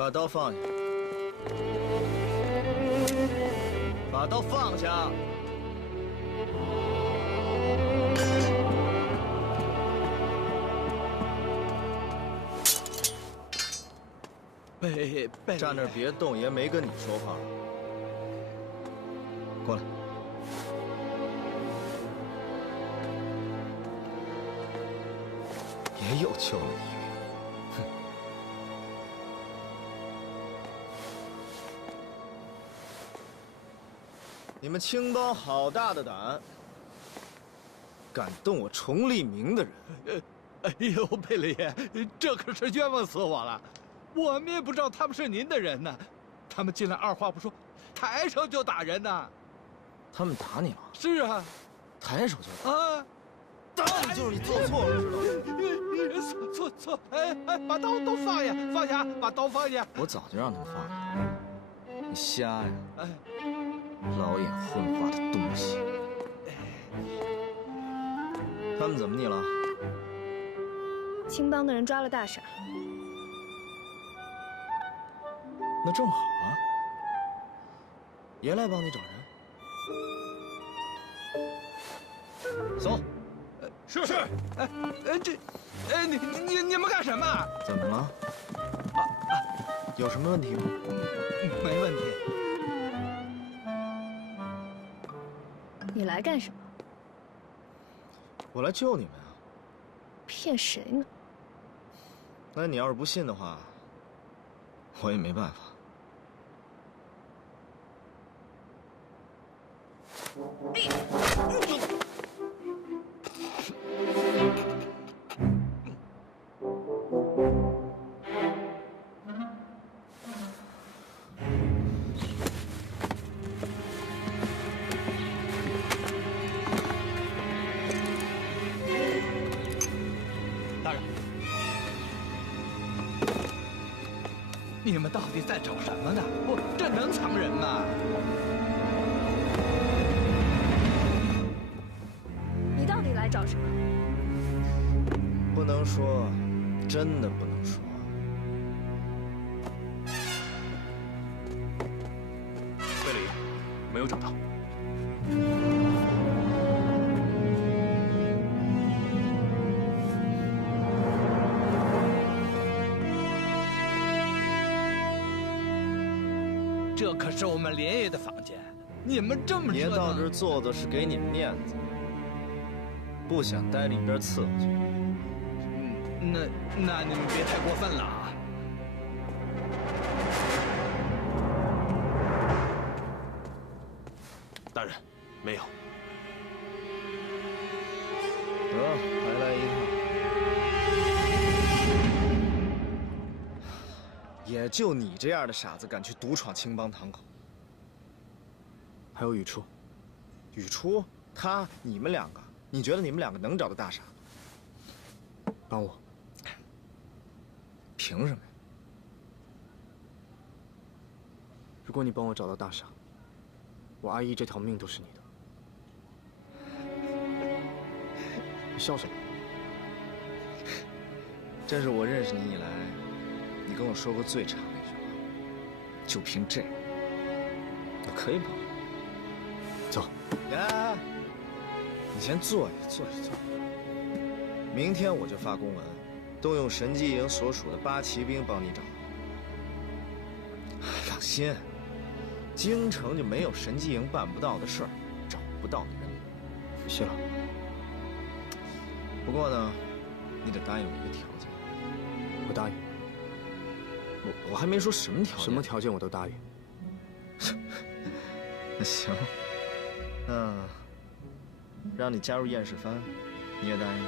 把刀放下！把刀放下！贝，站那儿别动，爷没跟你说话。过来。爷又救了你一命。哼！你们青帮好大的胆，敢动我崇利明的人！哎呦，贝勒爷，这可是冤枉死我了！我们也不知道他们是您的人呢，他们进来二话不说，抬手就打人呢。他们打你了？是啊，抬手就打啊！打你就是你做错了，知道吗？错！哎，把刀放下，放下，把刀放下！我早就让他们放下。你瞎呀！哎，老眼昏花的东西！他们怎么你了？青帮的人抓了大傻。那正好啊，爷来帮你找人。走。是。你们干什么？怎么了？有什么问题吗？没问题。你来干什么？我来救你们啊！骗谁呢？那你要是不信的话，我也没办法。大人，你们到底在找什么呢？这能藏人吗？你到底来找什么？不能说，真的不能说。贝勒爷，没有找到。这可是我们连爷的房间，你们这么爷折腾到这儿坐的是给你们面子，不想待里边伺候去。那你们别太过分了啊！大人，没有。得，还来一趟。也就你这样的傻子敢去独闯青帮堂口。还有雨初，雨初，他，你们两个，你觉得你们两个能找到大傻？帮我。凭什么呀？如果你帮我找到大傻，我阿姨这条命都是你的。你笑什么？这是我认识你以来，你跟我说过最长的一句话。就凭这个，我可以帮你。走。呀，你先坐下，坐下。明天我就发公文，动用神机营所属的8骑兵帮你找。放心，京城就没有神机营办不到的事儿，找不到的人。谢了。不过呢，你得答应我一个条件。我答应。我还没说什么条件。什么条件我都答应。那行，那让你加入燕世藩，你也答应？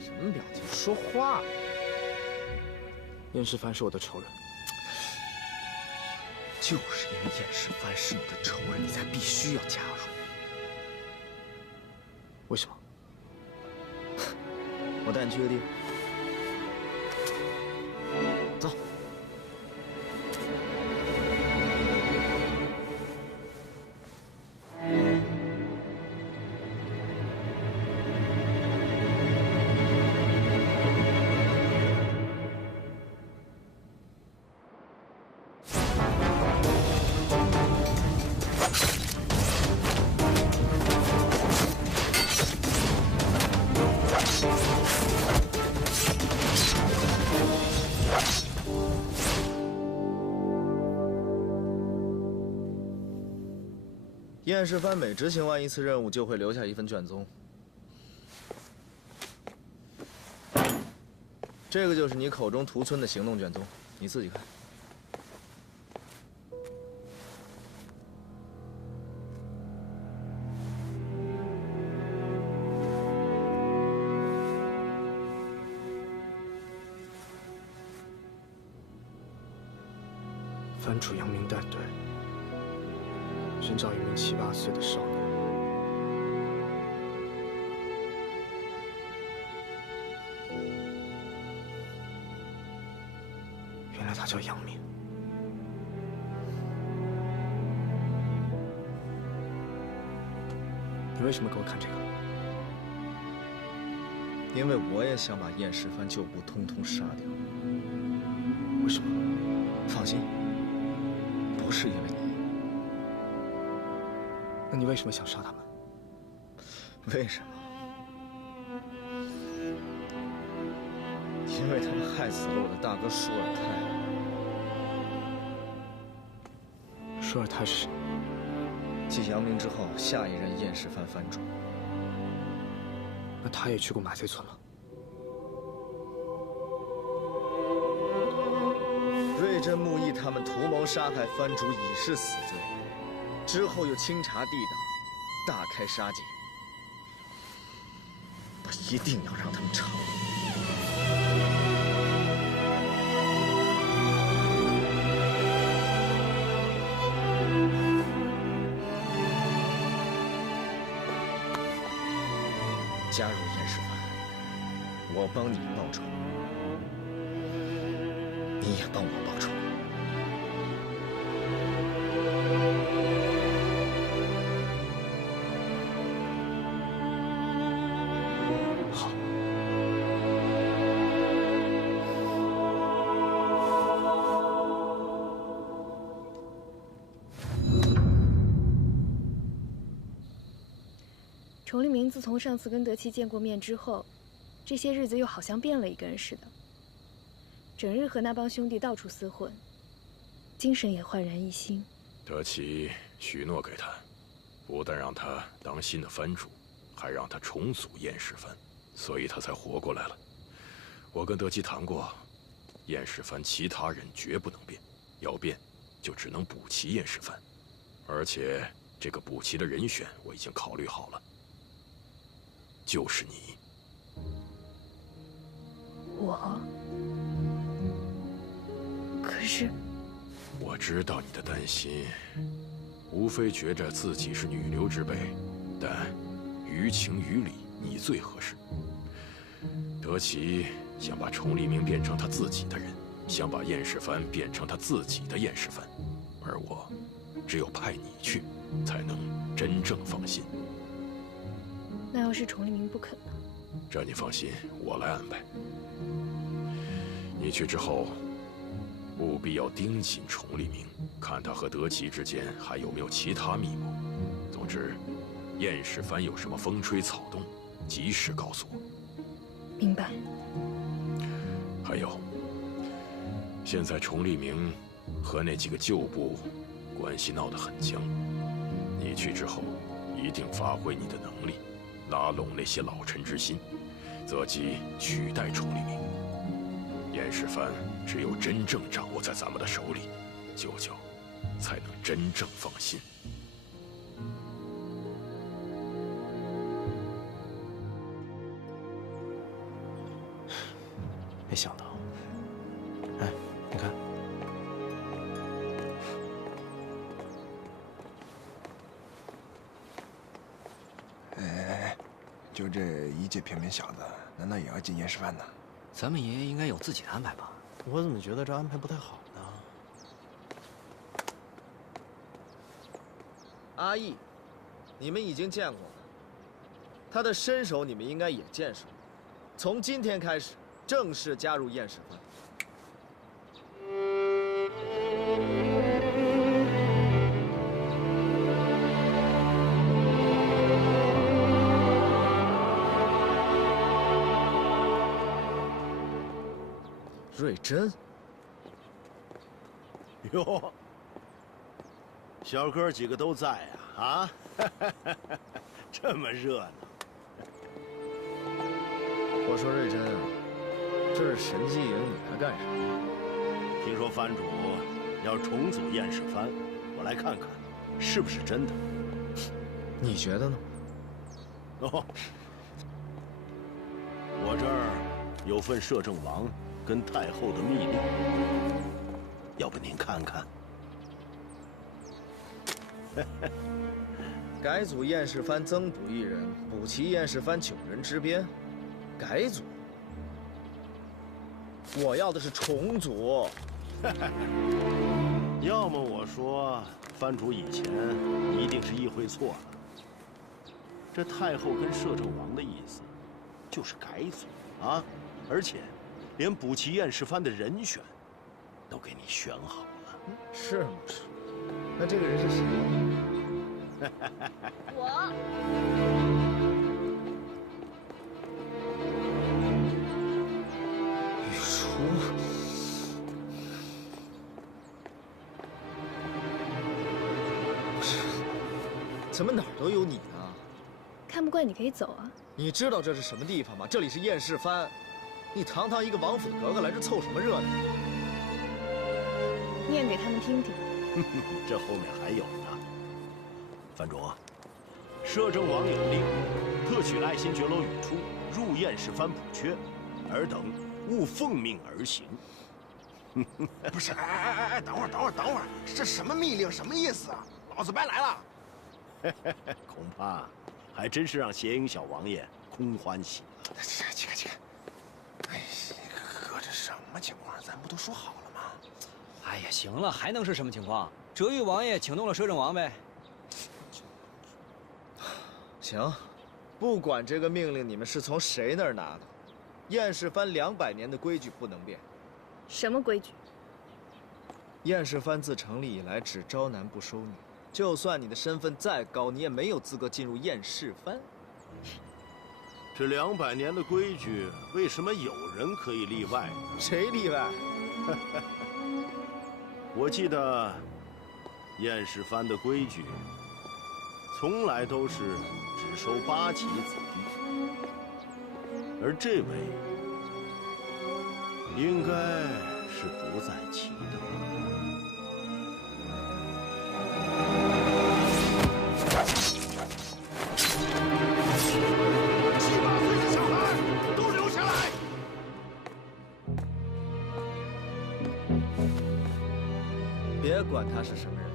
什么表情？说话！燕世藩是我的仇人。就是因为燕世藩是你的仇人，你才必须要加入。为什么？我带你去个地方。走。燕世藩每执行完一次任务，就会留下一份卷宗。这个就是你口中屠村的行动卷宗，你自己看。藩主杨明带队寻找一名7、8岁的少年。 原来他叫杨明。你为什么给我看这个？因为我也想把燕世藩旧部通通杀掉。为什么？放心，不是因为你。那你为什么想杀他们？为什么？因为他们害死了我的大哥舒尔泰。舒尔泰是谁？继杨明之后，下一任燕世藩藩主。那他也去过马贼村了。瑞真、木易他们图谋杀害藩主，已是死罪。之后又清查地党，大开杀戒。我一定要让他们偿命。 加入燕世藩，我帮你报仇，你也帮我报仇。好。崇利明自从上次跟德奇见过面之后，这些日子又好像变了一个人似的，整日和那帮兄弟到处厮混，精神也焕然一新。德奇许诺给他，不但让他当新的藩主，还让他重组燕世藩，所以他才活过来了。我跟德奇谈过，燕世藩其他人绝不能变，要变就只能补齐燕世藩，而且这个补齐的人选我已经考虑好了。 就是你，我。可是，我知道你的担心，无非觉着自己是女流之辈，但于情于理，你最合适。德奇想把崇利明变成他自己的人，想把燕世藩变成他自己的燕世藩，而我，只有派你去，才能真正放心。 那要是崇利明不肯呢？这你放心，我来安排。你去之后，务必要盯紧崇利明，看他和德奇之间还有没有其他密谋。总之，燕世藩有什么风吹草动，及时告诉我。明白。还有，现在崇利明和那几个旧部关系闹得很僵，你去之后，一定发挥你的能力。 拉拢那些老臣之心，择机取代崇利明。燕世藩只有真正掌握在咱们的手里，舅舅才能真正放心。没想到，哎，你看，就这一介平民小子，难道也要进燕世藩呢？咱们爷爷应该有自己的安排吧？我怎么觉得这安排不太好呢？阿义，你们已经见过了，他的身手你们应该也见识了。从今天开始，正式加入燕世藩。瑞真，哟，小哥几个都在啊！啊，这么热闹。我说瑞珍啊，这是神机营，你来干什么？听说藩主要重组燕氏藩，我来看看，是不是真的？你觉得呢？哦，我这儿有份摄政王跟太后的密令，要不您看看？改组燕氏藩，增补1人，补齐燕氏藩9人之编。改组？我要的是重组。要么我说，藩主以前一定是意会错了。这太后跟摄政王的意思，就是改组啊，而且连补齐燕氏藩的人选，都给你选好了。是吗？是。那这个人是谁？我。雨初。不是，怎么哪儿都有你呢？看不惯你可以走啊。你知道这是什么地方吗？这里是燕氏藩，你堂堂一个王府的格格来这凑什么热闹？念给他们听听。这后面还有呢。藩主，摄政王有令，特许爱新觉罗语出入燕氏藩补缺，尔等勿奉命而行。不是，哎，等会儿，这什么密令？什么意思啊？老子白来了。恐怕还真是让邪影小王爷空欢喜了。起开！哎，哥，这什么情况？咱不都说好了吗？哎呀，行了，还能是什么情况？哲玉王爷请动了摄政王呗。行，不管这个命令你们是从谁那儿拿的，燕氏藩200年的规矩不能变。什么规矩？燕氏藩自成立以来只招男不收女，就算你的身份再高，你也没有资格进入燕氏藩。这200年的规矩，为什么有人可以例外呢？谁例外？我记得燕氏藩的规矩，从来都是只收8旗子弟，而这位应该是不在其的。7、8岁的小孩都留下来！别管他是什么人，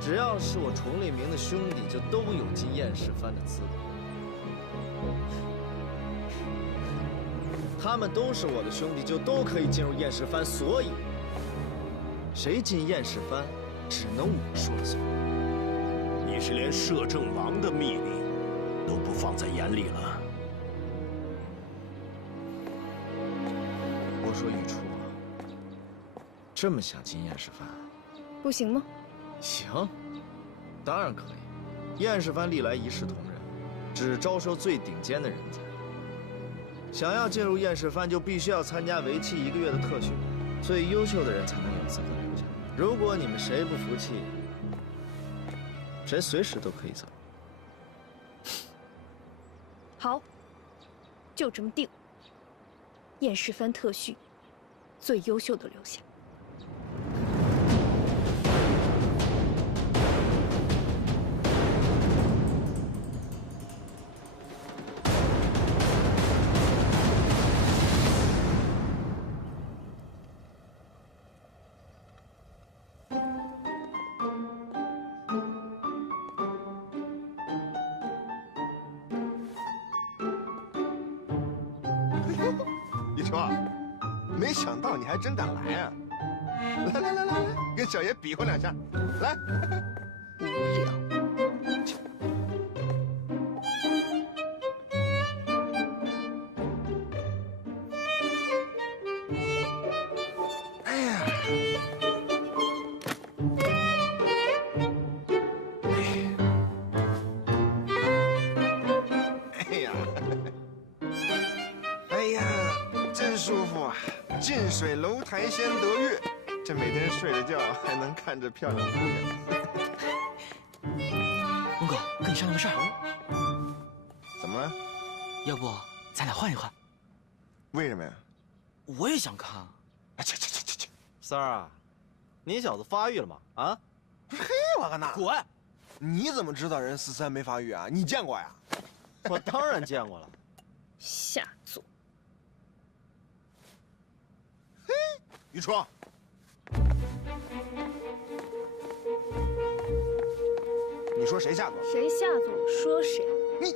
只要是我崇利明的兄弟，就都有进燕氏藩的资格。他们都是我的兄弟，就都可以进入燕氏藩。所以，谁进燕氏藩，只能我说了算。你是连摄政王的密令都不放在眼里了。我说雨初，这么想进燕氏藩，不行吗？行，当然可以。燕氏藩历来一视同仁，只招收最顶尖的人才。想要进入燕氏藩，就必须要参加为期1个月的特训，最优秀的人才能有资格留下。如果你们谁不服气，谁随时都可以走。好，就这么定。燕氏藩特训，最优秀的留下。雨初，没想到你还真敢来啊！来，跟小爷比划2下，来。无聊。哎呀，哎呀，真舒服啊！近水楼台先得月，这每天睡着觉还能看着漂亮姑娘。商量个事儿。怎么了？要不咱俩换一换？为什么呀？我也想看。去！三儿啊，你小子发育了吗？啊？嘿，我个那！滚！你怎么知道人43没发育啊？你见过呀？我当然见过了。下作。嘿，于初，你说谁下作？谁下作我说谁。你。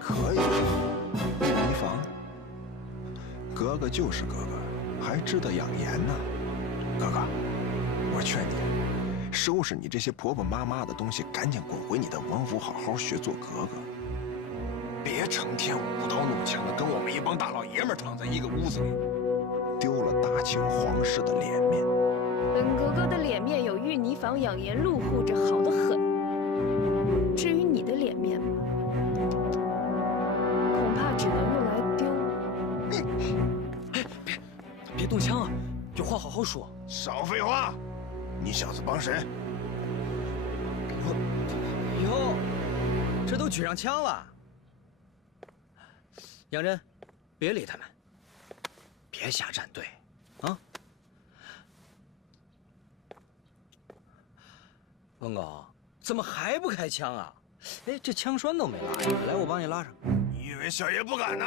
可以，泥房。格格就是格格，还知道养颜呢。格格，我劝你，收拾你这些婆婆妈妈的东西，赶紧滚回你的王府，好好学做格格。别成天舞刀弄枪的，跟我们一帮大老爷们躺在一个屋子里，丢了大清皇室的脸面。本格格的脸面有玉泥坊养颜路护着，好得很。至于你的脸面嘛，恐怕只能用来丢。别动枪啊，有话好好说。少废话！你小子帮谁？哟，这都举上枪了。杨真，别理他们，别瞎站队，啊！温狗，怎么还不开枪啊？哎，这枪栓都没拉上，来，我帮你拉上。你以为小爷不敢呢？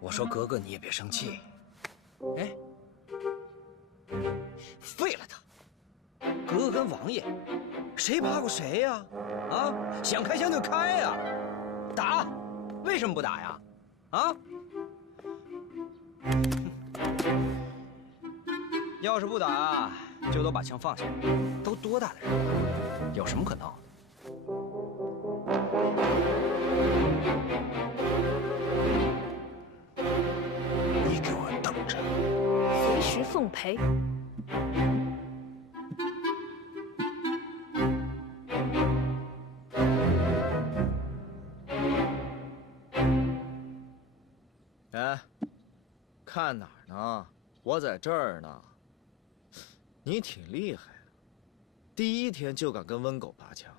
我说格格，你也别生气。哎，废了他！格格跟王爷，谁怕过谁呀？啊，想开枪就开呀，打！为什么不打呀？啊？要是不打，就都把枪放下。都多大的人了，有什么可闹的？你给我等着！随时奉陪。哎，看哪儿呢？我在这儿呢。你挺厉害的，第一天就敢跟温狗拔枪。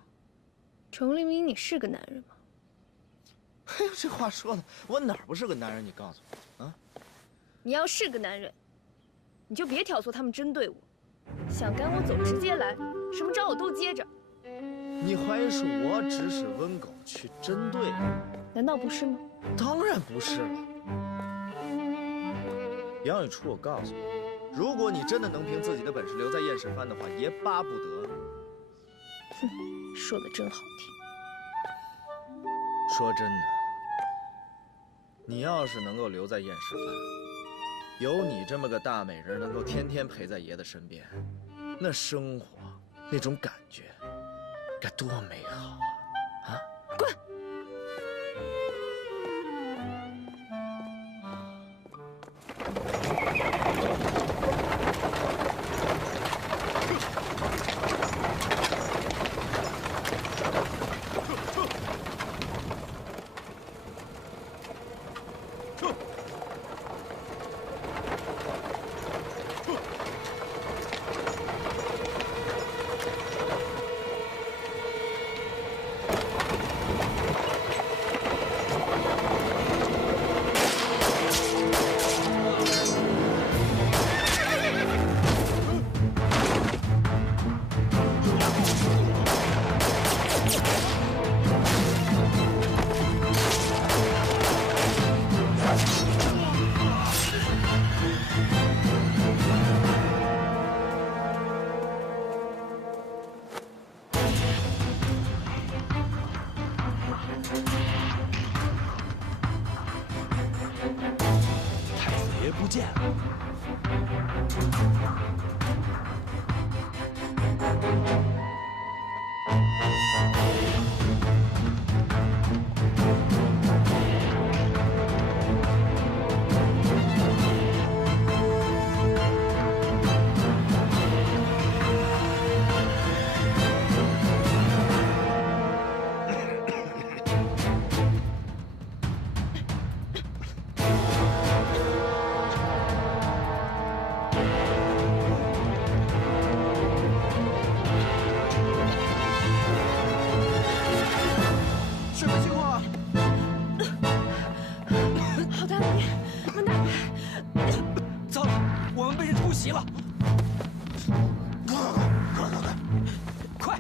崇黎明，你是个男人吗？哎呦，这话说的，我哪儿不是个男人？你告诉我啊！你要是个男人，你就别挑唆他们针对我。想赶我走，直接来，什么招我都接着。你怀疑是我指使温狗去针对你？难道不是吗？当然不是了。杨雨初，我告诉你，如果你真的能凭自己的本事留在燕世藩的话，爷巴不得。哼，说的真好听。说真的，你要是能够留在燕世藩，有你这么个大美人，能够天天陪在爷的身边，那生活，那种感觉，该多美好啊！啊！滚！不见了。啊！好大的力，门打不开。糟了，我们被人突袭了！快！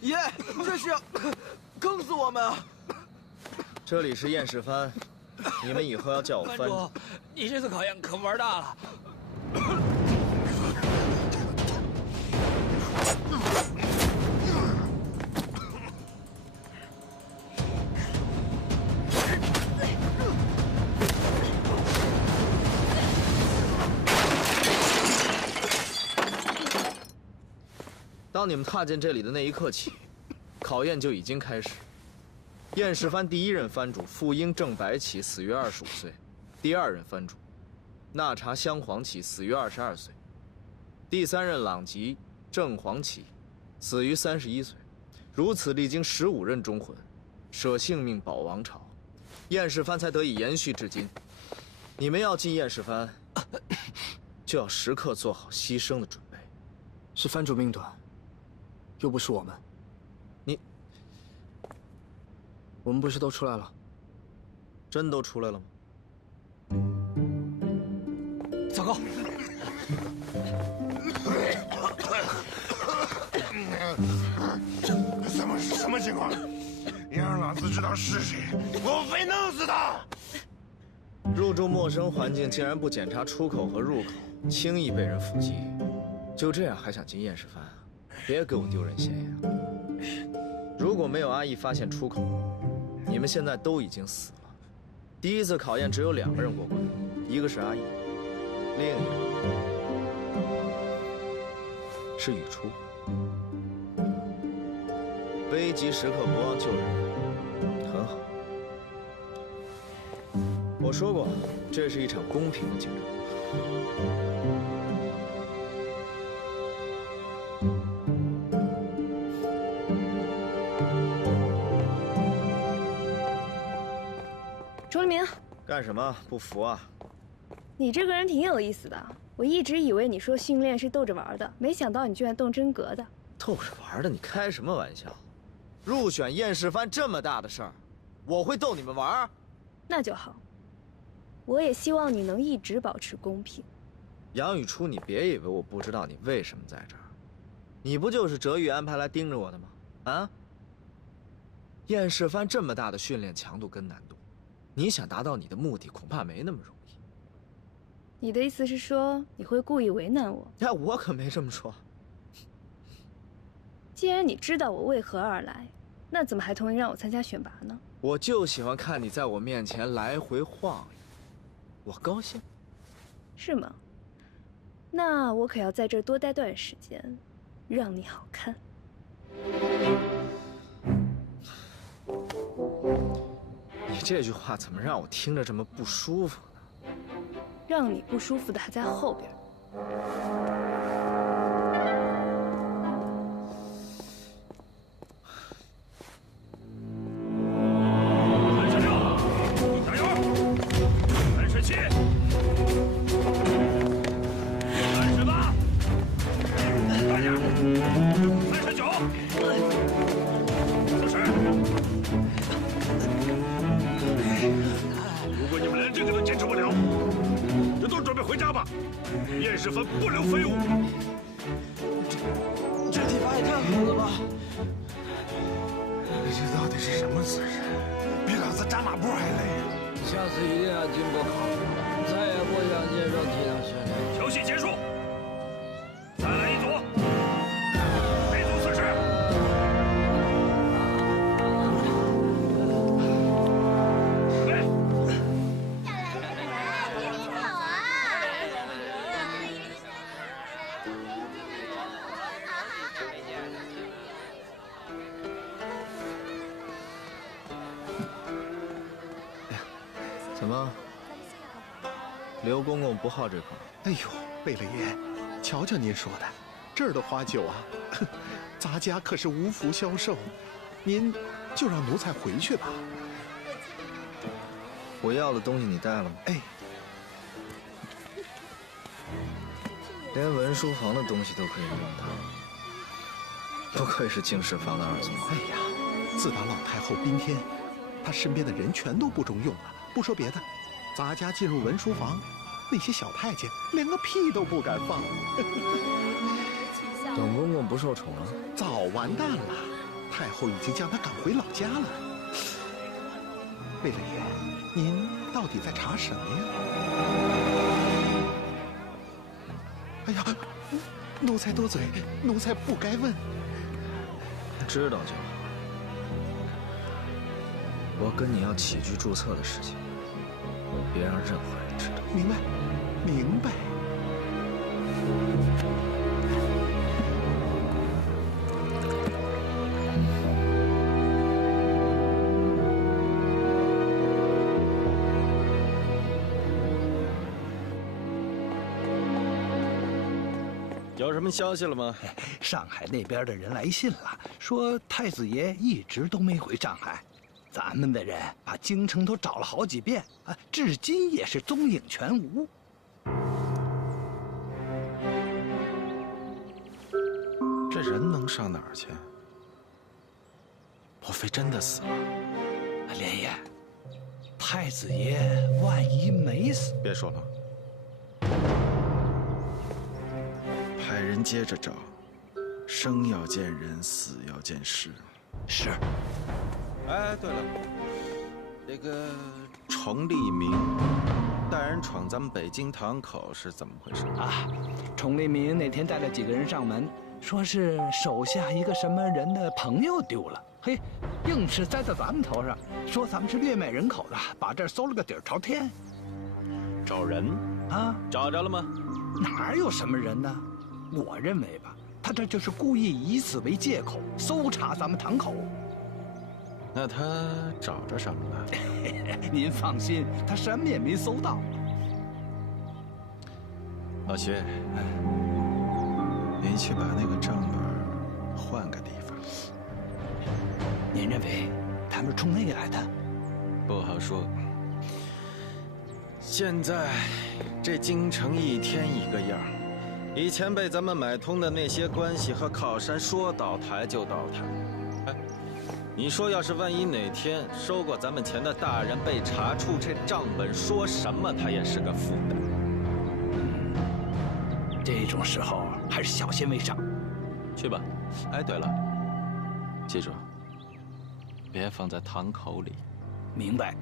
爷，这是要坑死我们啊！这里是燕世藩，你们以后要叫我藩主。你这次考验可玩大了。当你们踏进这里的那一刻起，考验就已经开始。燕世藩第一任藩主傅英正白起死于25岁，第二任藩主纳察镶黄起死于22岁，第三任朗吉正黄起死于31岁，如此历经15任忠魂，舍性命保王朝，燕世藩才得以延续至今。你们要进燕世藩，就要时刻做好牺牲的准备。是藩主命短，又不是我们。我们不是都出来了？真都出来了吗？糟糕！什么情况？你让老子知道是谁，我非弄死他！入住陌生环境，竟然不检查出口和入口，轻易被人伏击，就这样还想进燕世藩？别给我丢人现眼！如果没有阿义发现出口，你们现在都已经死了。第一次考验只有2个人过关，一个是阿义，另一个是宇初。危急时刻不忘救人，很好。我说过，这是一场公平的竞争。钟离明，干什么？不服啊？你这个人挺有意思的。我一直以为你说训练是逗着玩的，没想到你居然动真格的。逗着玩的？你开什么玩笑？入选燕世藩这么大的事儿，我会逗你们玩？那就好。我也希望你能一直保持公平。杨宇初，你别以为我不知道你为什么在这儿。你不就是哲宇安排来盯着我的吗？啊？燕世藩这么大的训练强度跟难度，你想达到你的目的，恐怕没那么容易。你的意思是说你会故意为难我？哎，我可没这么说。既然你知道我为何而来，那怎么还同意让我参加选拔呢？我就喜欢看你在我面前来回晃悠，我高兴。是吗？那我可要在这儿多待段时间，让你好看。你这句话怎么让我听着这么不舒服呢？让你不舒服的还在后边。37、38，大家这到底是什么姿势？比老子扎马步还累。下次一定要经过考核，再也不想接受其他训练。休息结束，再来一组，每组40。怎么，刘公公不好这口？哎呦，贝勒爷，瞧瞧您说的，这儿的花酒啊，咱家可是无福消受，您就让奴才回去吧。我要的东西你带了吗？哎，连文书房的东西都可以用到，不愧是敬事房的二总。哎呀，自打老太后宾天，她身边的人全都不中用了。不说别的，咱家进入文书房，那些小太监连个屁都不敢放。董公公不受宠了？早完蛋了，太后已经将他赶回老家了。贝勒爷，您到底在查什么呀？哎呀，奴才多嘴，奴才不该问。知道就好。我跟你要起居注册的事情，别让任何人知道。明白，明白。有什么消息了吗？上海那边的人来信了，说太子爷一直都没回上海。咱们的人把京城都找了好几遍，至今也是踪影全无。这人能上哪儿去？莫非真的死了？莲爷，太子爷万一没死？别说了，派人接着找，生要见人，死要见尸。是。哎，对了，这个崇利明带人闯咱们北京堂口是怎么回事啊？崇利明那天带了几个人上门，说是手下一个什么人的朋友丢了，嘿，硬是栽在咱们头上，说咱们是掠卖人口的，把这儿搜了个底儿朝天。找人啊？找着了吗？哪有什么人呢？我认为吧，他这就是故意以此为借口搜查咱们堂口。那他找着什么了？您放心，他什么也没搜到。老薛，你去把那个账本换个地方。您认为他们是冲那个来的？不好说。现在这京城一天一个样，以前被咱们买通的那些关系和靠山，说倒台就倒台。哎。你说，要是万一哪天收过咱们钱的大人被查出，这账本说什么他也是个负担。这种时候还是小心为上。去吧。哎，对了，记住，别放在堂口里。明白。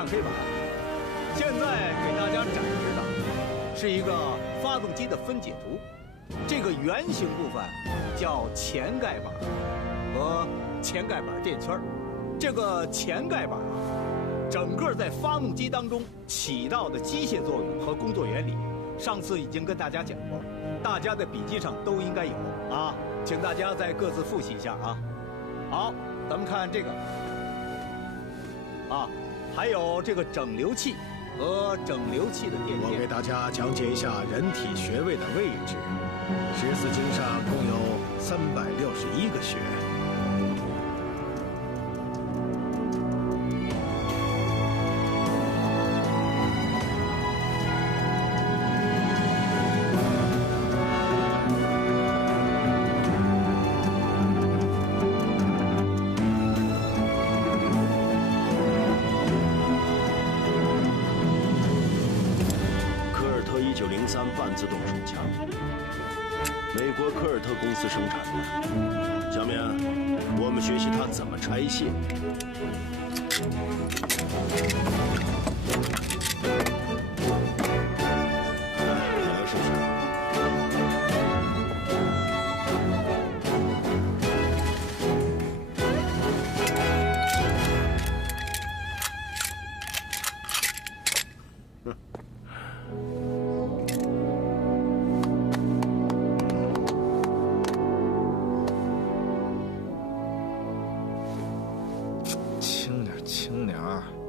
看黑板。现在给大家展示的是一个发动机的分解图，这个圆形部分叫前盖板和前盖板垫圈。这个前盖板啊，整个在发动机当中起到的机械作用和工作原理，上次已经跟大家讲过了，大家的笔记上都应该有啊，请大家再各自复习一下啊。好，咱们看这个啊，还有这个整流器和整流器的电线。我给大家讲解一下人体穴位的位置。十字经上共有361个穴。半自动手枪，美国科尔特公司生产的。下面我们学习它怎么拆卸。来，试试。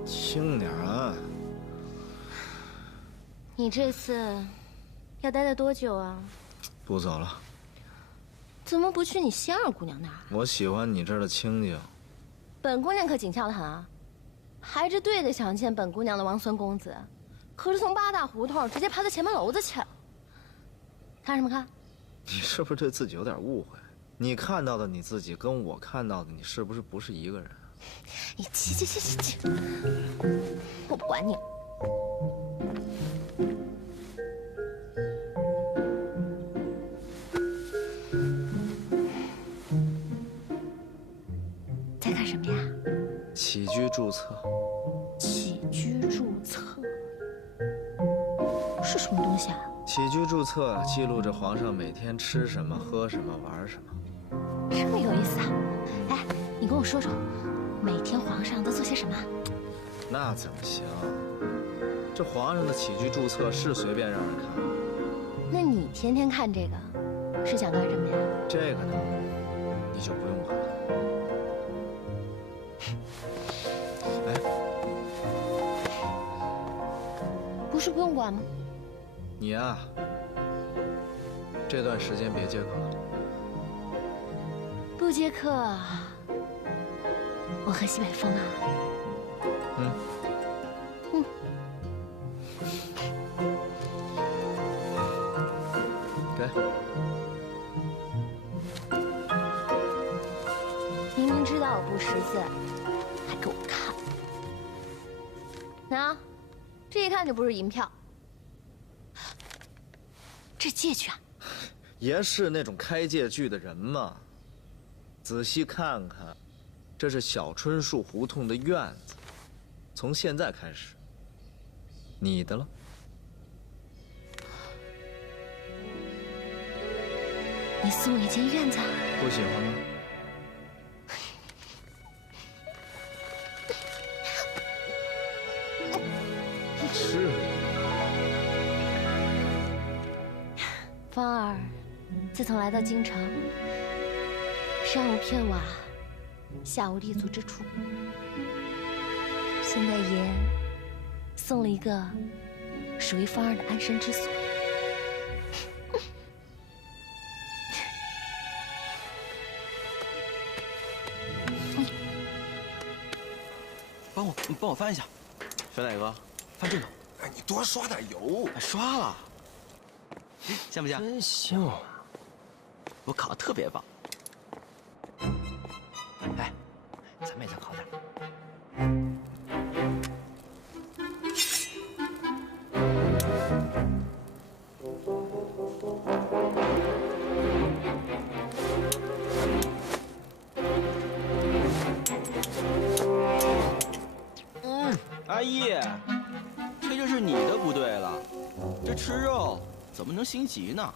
轻点啊！你这次要待得多久啊？不走了。怎么不去你仙儿姑娘那儿？我喜欢你这儿的清静。本姑娘可紧俏得很啊，排着队的想见本姑娘的王孙公子，可是从八大胡同直接排到前门楼子去了。看什么看？你是不是对自己有点误会？你看到的你自己跟我看到的你是不是一个人？你去！我不管你。在看什么呀？起居注册。起居注册是什么东西啊？起居注册记录着皇上每天吃什么、喝什么、玩什么。这么有意思啊！哎，你跟我说说。每天皇上都做些什么？那怎么行？这皇上的起居注册是随便让人看吗？那你天天看这个，是想干什么呀？这个呢，你就不用管了。哎，不是不用管吗？你呀，这段时间别接客了。不接客。我和西北风啊，给。明明知道我不识字，还给我看。喏，这一看就不是银票，这借据啊。爷是那种开借据的人吗？仔细看看。这是小春树胡同的院子，从现在开始，你的了。你送我一间院子，不喜欢吗？吃。芳儿，自从来到京城，上无片瓦。下无立足之处。现在爷送了一个属于芳儿的安身之所。帮我翻一下，小奶哥，翻这个。哎，你多刷点油。刷了，香不香？真香，我烤的特别棒。哎，咱们也再烤点。阿姨，怎么能心急呢？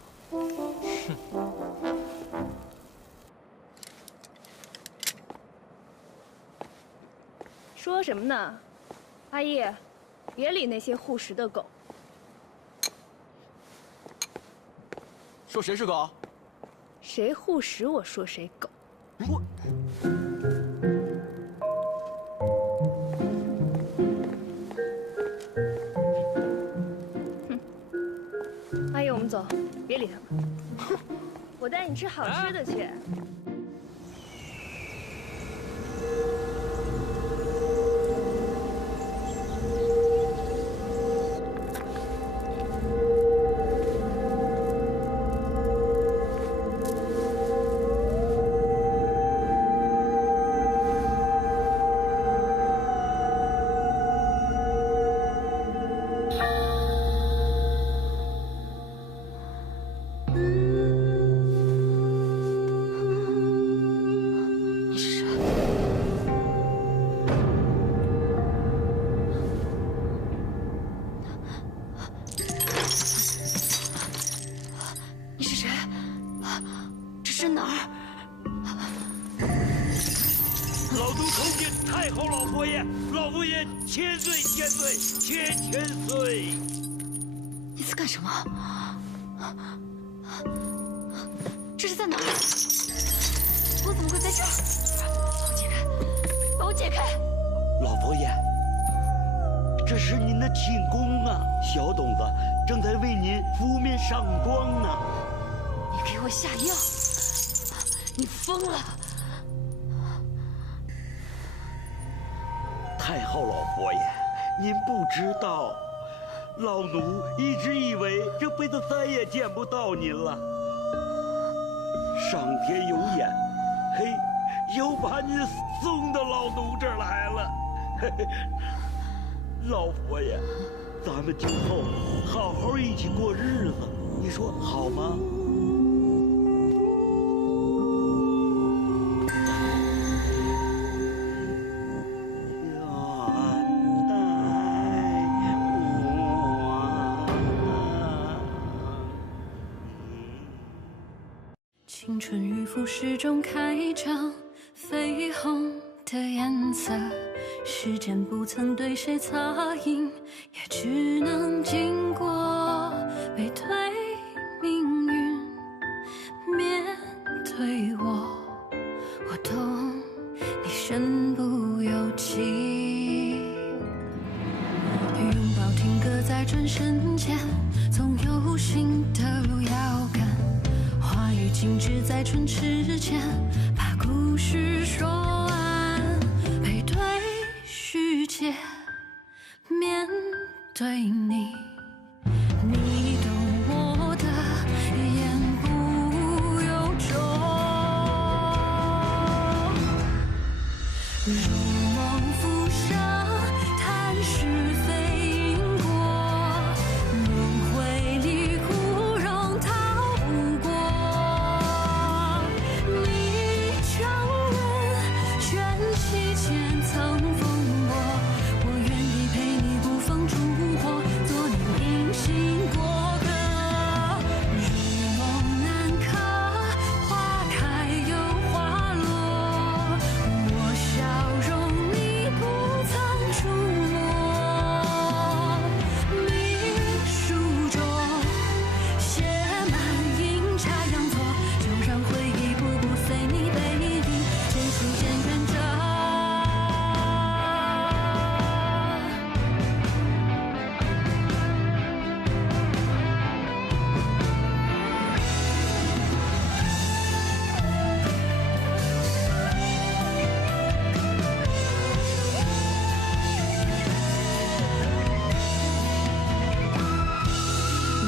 说什么呢？阿义，别理那些护食的狗。说谁是狗？谁护食，我说谁狗。我。哼。阿义，我们走，别理他们。我带你吃好吃的去。千岁，千岁，千岁！你在干什么？这是在哪儿？我怎么会在这儿？把我解开！把我解开！老佛爷，这是您的寝宫啊！小董子正在为您敷面上妆呢。你给我下药！你疯了！太后老佛爷，您不知道，老奴一直以为这辈子再也见不到您了。上天有眼，嘿，又把您送到老奴这儿来了。嘿嘿，老佛爷，咱们今后好好一起过日子，你说好吗？青春与腐蚀中开张，绯红的颜色，时间不曾对谁擦印，也只能经过背对命运，面对我，我懂你身不由己。拥抱停格在转身间，总有新的路要赶。话语静止在唇齿间，把故事说完，背对世界，面对你，你懂我的言不由衷，如梦浮生，谈是非因果，轮回里枯荣逃不过。你承认全期间曾风波，我愿意陪你不放烛火，做你铭心过客。如梦难可，花开又花落，我笑容你不曾触摸。命书中写满阴差阳错，就让回忆步步随你背影，渐行渐远着。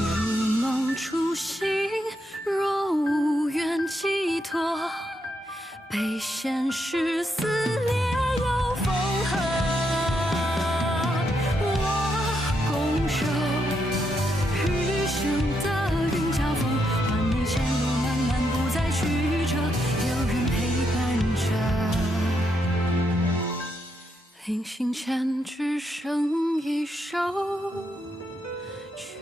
如梦初醒，若无缘寄托，被现实撕裂又缝合。我拱手，余生的云交锋，换你前路漫漫不再曲折，有人陪伴着。临行前只剩一首曲。